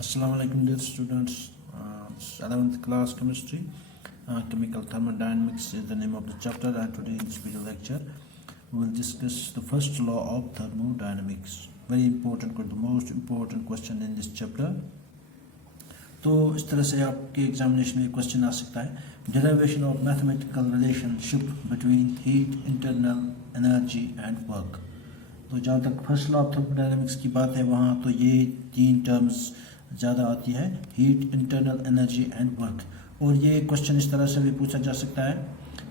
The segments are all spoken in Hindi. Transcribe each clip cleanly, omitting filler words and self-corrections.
Assalamu alaikum dear students. 11th class chemistry. Chemical thermodynamics is the name of the chapter, and today in this video lecture we will discuss the first law of thermodynamics. Very important, the most important question in this chapter. तो इस तरह से आपके एग्जामिनेशन में क्वेश्चन आ सकता है, derivation of mathematical relationship between heat, internal energy and work. तो जहाँ तक फर्स्ट लॉ ऑफ थर्मोडायनामिक्स की बात है वहाँ तो ये तीन टर्म्स ज़्यादा आती है, heat, internal energy and work. और ये क्वेश्चन इस तरह से भी पूछा जा सकता है,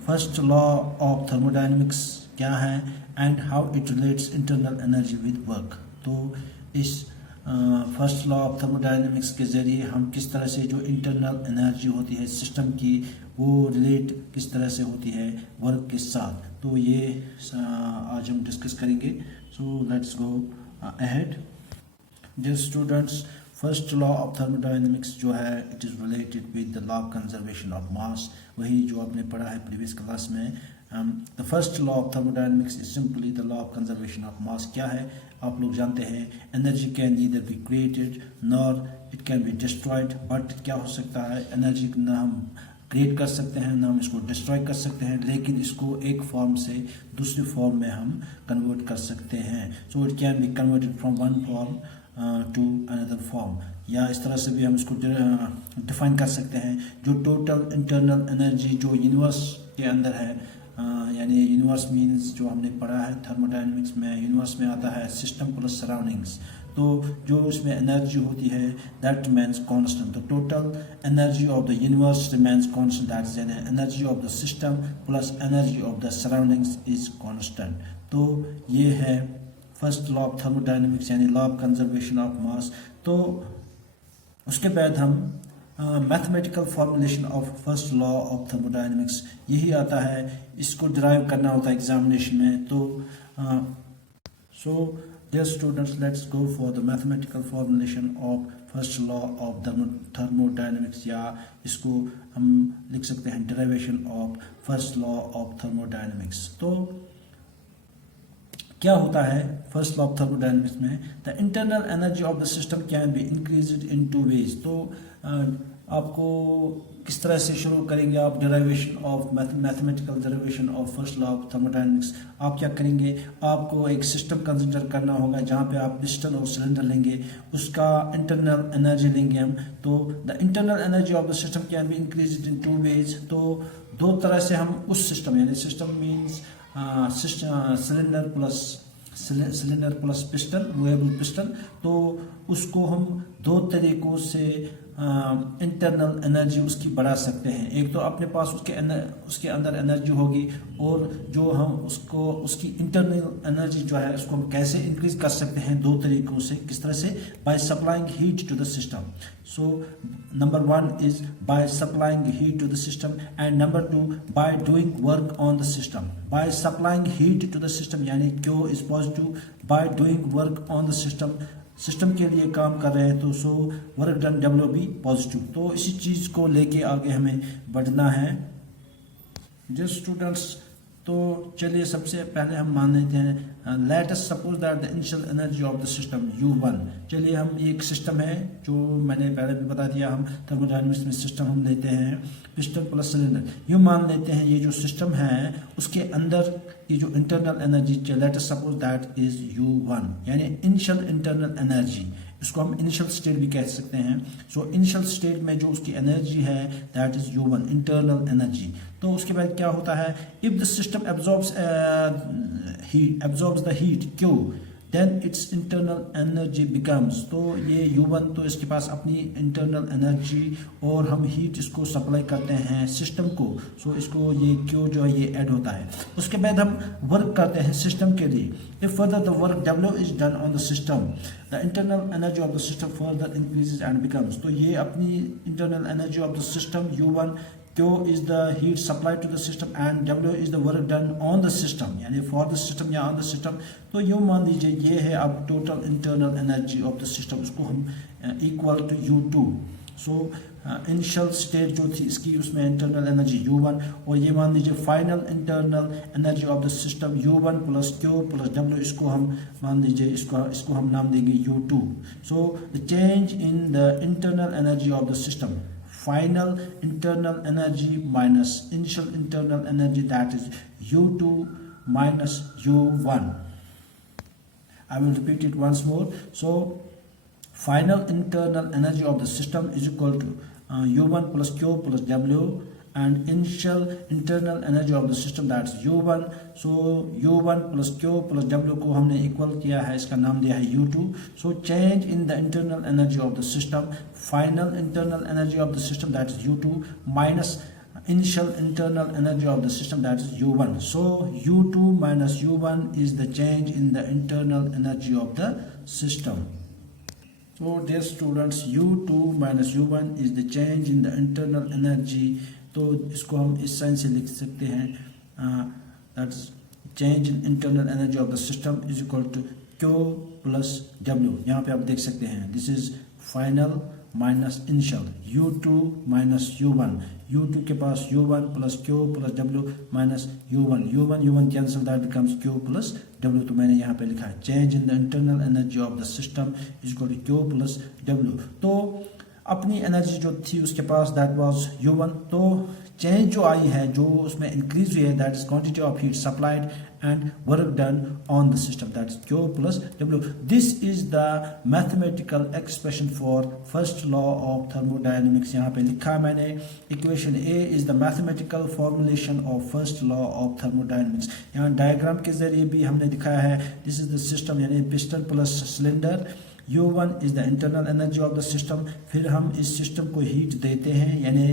फर्स्ट लॉ ऑफ थर्मोडायनामिक्स क्या है and how it relates internal energy with work. तो इस फर्स्ट लॉ ऑफ थर्मोडायनामिक्स के ज़रिए हम किस तरह से जो इंटरनल एनर्जी होती है सिस्टम की वो रिलेट किस तरह से होती है वर्क के साथ, तो ये आज हम डिस्कस करेंगे। So let's go ahead. Dear students, first law of thermodynamics जो है it is related with the law of conservation of mass, वही जो आपने पढ़ा है प्रीवियस क्लास में। The first law of thermodynamics is simply the law of conservation of mass. क्या है आप लोग जानते हैं, energy can neither be created nor it can be destroyed. But क्या हो सकता है, एनर्जी ना हम क्रिएट कर सकते हैं ना हम इसको डिस्ट्रॉय कर सकते हैं, लेकिन इसको एक फॉर्म से दूसरी फॉर्म में हम कन्वर्ट कर सकते हैं। So it can be converted from one form to another form, या इस तरह से भी हम इसको डिफाइन कर सकते हैं। जो टोटल इंटरनल एनर्जी जो यूनिवर्स के अंदर है, यानी यूनिवर्स मीन्स जो हमने पढ़ा है थर्मोडायनामिक्स में, यूनिवर्स में आता है सिस्टम प्लस सराउंडिंग्स। तो जो उसमें एनर्जी होती है that remains constant. The total energy of the universe remains constant, that is energy of the system plus energy of the surroundings is constant. तो ये है फर्स्ट लॉ ऑफ थर्मोडायनामिक्स यानी लॉ ऑफ कंजर्वेशन ऑफ मास। तो उसके बाद हम mathematical formulation of first law of thermodynamics यही आता है, इसको डिराइव करना होता है एग्जामिनेशन में। तो so dear students, let's go for the mathematical formulation of first law of thermodynamics, या इसको हम लिख सकते हैं derivation of first law of thermodynamics. तो क्या होता है फर्स्ट लॉ ऑफ थर्मोडायनामिक्स में, the internal energy of the system can be increased in two ways. तो आपको किस तरह से शुरू करेंगे आप derivation of mathematical derivation of first law of thermodynamics. आप क्या करेंगे, आपको एक सिस्टम कंसिडर करना होगा जहाँ पे आप पिस्टन और सिलेंडर लेंगे, उसका इंटरनल एनर्जी लेंगे हम। तो the internal energy of the system can be increased in two ways. तो दो तरह से हम उस सिस्टम, यानी system means cylinder plus piston, movable piston, तो उसको हम दो तरीकों से इंटरनल एनर्जी उसकी बढ़ा सकते हैं। एक तो अपने पास उसके अंदर एनर्जी होगी, और जो हम उसको उसकी इंटरनल एनर्जी जो है उसको हम कैसे इंक्रीज कर सकते हैं, दो तरीकों से। किस तरह से, by supplying heat to the system. So number one is by supplying heat to the system, and number two by doing work on the system. By supplying heat to the system यानी Q is positive, by doing work on the system, system के लिए काम कर रहे हैं तो so work done W be positive. तो इसी चीज़ को लेके आगे हमें बढ़ना है। जो स्टूडेंट्स, तो चलिए सबसे पहले हम मान लेते हैं, let us suppose that the initial energy of the system U1। चलिए हम एक सिस्टम है जो मैंने पहले भी बता दिया, हम थर्मोडायनामिक्स में सिस्टम हम लेते हैं पिस्टन प्लस सिलेंडर। यूँ मान लेते हैं ये जो सिस्टम है उसके अंदर ये जो internal energy, let us suppose that is U1 यानी इनिशियल इंटरनल एनर्जी, इसको हम इनिशियल स्टेट भी कह सकते हैं। सो इनिशियल स्टेट में जो उसकी एनर्जी है that is U1 internal energy. तो उसके बाद क्या होता है, if the system absorbs the heat Q, then its internal energy becomes. तो ये U1 तो इसके पास अपनी इंटरनल एनर्जी, और हम हीट इसको सप्लाई करते हैं सिस्टम को। सो इसको ये Q जो है ये ऐड होता है। उसके बाद हम वर्क करते हैं सिस्टम के लिए। If further the work W is done on the system, the internal energy of the system further increases and becomes. तो ये अपनी internal energy of the system U1, Q is the heat supplied to the system, and W is the work done on the system, यानी for the system या on the system। तो यूँ मान लीजिए ये है अब total internal energy of the system, उसको हम equal to U2। So initial state जो थी इसकी उसमें इंटरनल एनर्जी U1 और ये मान लीजिए final internal energy of the system U1 plus Q plus W, इसको हम मान लीजिए इसको हम नाम देंगे U2. So the change in the internal energy of the system, final internal energy minus initial internal energy, that is U2 minus U1. I will repeat it once more. So final internal energy of the system is equal to U1 plus Q plus W, and initial internal energy of the system, that's U1. So U1 plus Q plus W को हमने इक्वल किया है, इसका नाम दिया है U2. So change in the internal energy of the system, final internal energy of the system, that is U2 minus initial internal energy of the system, that is U1. So U2 minus U1 is the change in the internal energy of the system. So dear students, U2 minus U1 is the change in the internal energy. तो इसको हम इस साइन से लिख सकते हैं, that's change in internal energy of the system is equal to Q plus W. यहाँ पे आप देख सकते हैं this is final minus initial, U2 minus U1, U2 के पास U1 plus Q plus W minus U1 cancel, that becomes Q plus W. तो मैंने यहाँ पे लिखा है change in the internal energy of the system is equal to Q plus W. तो अपनी एनर्जी जो थी उसके पास दैट वाज U1, तो चेंज जो आई है, जो उसमें इंक्रीज हुई है, that is quantity of heat supplied and work done on the system, that is Q plus W. This is the mathematical expression for first law of thermodynamics. यहाँ पे लिखा है मैंने, equation A is the mathematical formulation of first law of thermodynamics. यहाँ डायग्राम के जरिए भी हमने दिखाया है, दिस इज द सिस्टम यानी piston plus cylinder, U1 is the internal energy of the system. फिर हम इस सिस्टम को हीट देते हैं यानी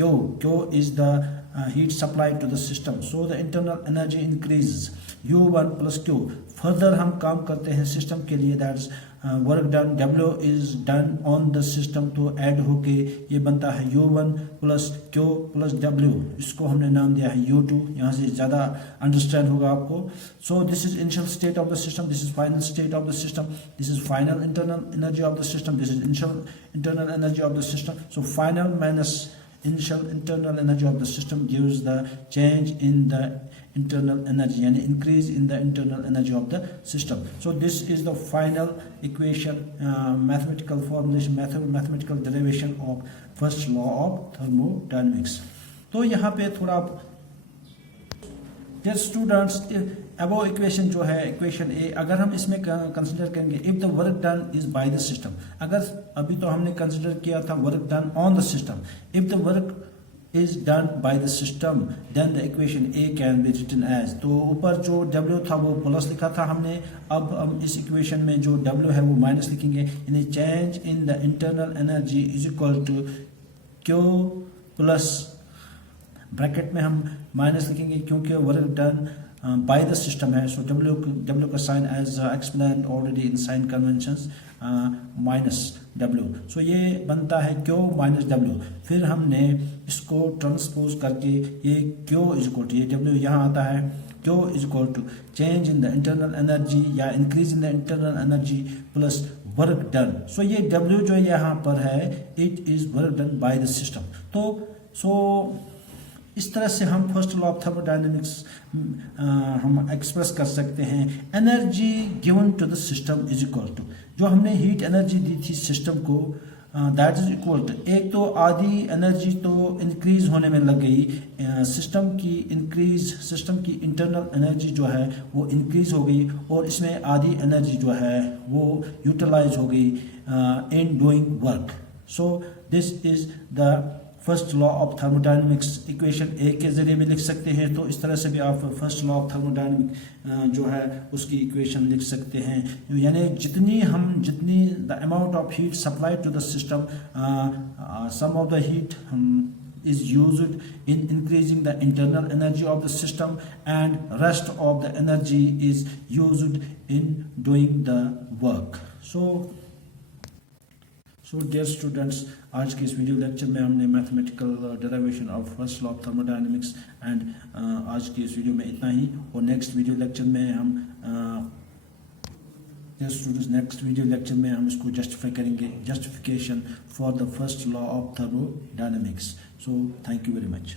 Q is the heat supplied to the system. So the internal energy increases U1 plus Q. Further हम काम करते हैं सिस्टम के लिए, that's work done W is done on the system. तो ऐड होके ये बनता है U1 plus Q plus W. इसको हमने नाम दिया है U2. यहाँ से ज़्यादा अंडरस्टैंड होगा आपको. So this is initial state of the system, this is final state of the system, this is final internal energy of the system, this is initial internal energy of the system. So final minus initial internal energy of the system gives the change in the internal energy, yani increase in the internal energy of the system. So this is the final equation, mathematical formulation, mathematical derivation of first law of thermodynamics. तो यहाँ पे थोड़ा dear students, अबो इक्वेशन जो है इक्वेशन A, अगर हम इसमें कंसिडर करेंगे if the work done is by the system, अगर अभी तो हमने कंसिडर किया था work done on the system, if the work is done by the system then the equation A can be written as. तो ऊपर जो W था वो प्लस लिखा था हमने, अब हम इस इक्वेशन में जो W है वो माइनस लिखेंगे, यानी change in the internal energy is equal to Q plus bracket में हम माइनस लिखेंगे क्योंकि work done by the system है. So W का sign as explained already in sign conventions, minus W. So ये बनता है Q minus W. फिर हमने इसको ट्रांसपोज करके ये Q is equal to, ये W यहाँ आता है, Q is equal to change in the internal energy या increase in the internal energy plus work done. So ये W जो यहाँ पर है it is work done by the system. तो इस तरह से हम फर्स्ट लॉ ऑफ थर्मोडायनेमिक्स हम एक्सप्रेस कर सकते हैं. Energy given to the system is equal to, जो हमने हीट एनर्जी दी थी सिस्टम को, दैट इज इक्वल टू, एक तो आधी एनर्जी तो इंक्रीज होने में लग गई, सिस्टम की इंटरनल एनर्जी जो है वो इंक्रीज हो गई और इसमें आधी एनर्जी जो है वो यूटिलाइज हो गई in doing work. So this is the first law of thermodynamics. Equation A के जरिए भी लिख सकते हैं, तो इस तरह से भी आप फर्स्ट लॉ ऑफ थर्मोडायनेमिक जो है उसकी इक्वेशन लिख सकते हैं. यानी जितनी the amount of heat supply to the system, some of the heat is used in increasing the internal energy of the system and rest of the energy is used in doing the work. So dear students, आज के इस वीडियो लेक्चर में हमने mathematical derivation of first law of thermodynamics and आज की इस वीडियो में इतना ही, और नेक्स्ट वीडियो लेक्चर में हम yes students, next video lecture में हम इसको जस्टिफाई करेंगे, justification for the first law of thermodynamics. So thank you very much.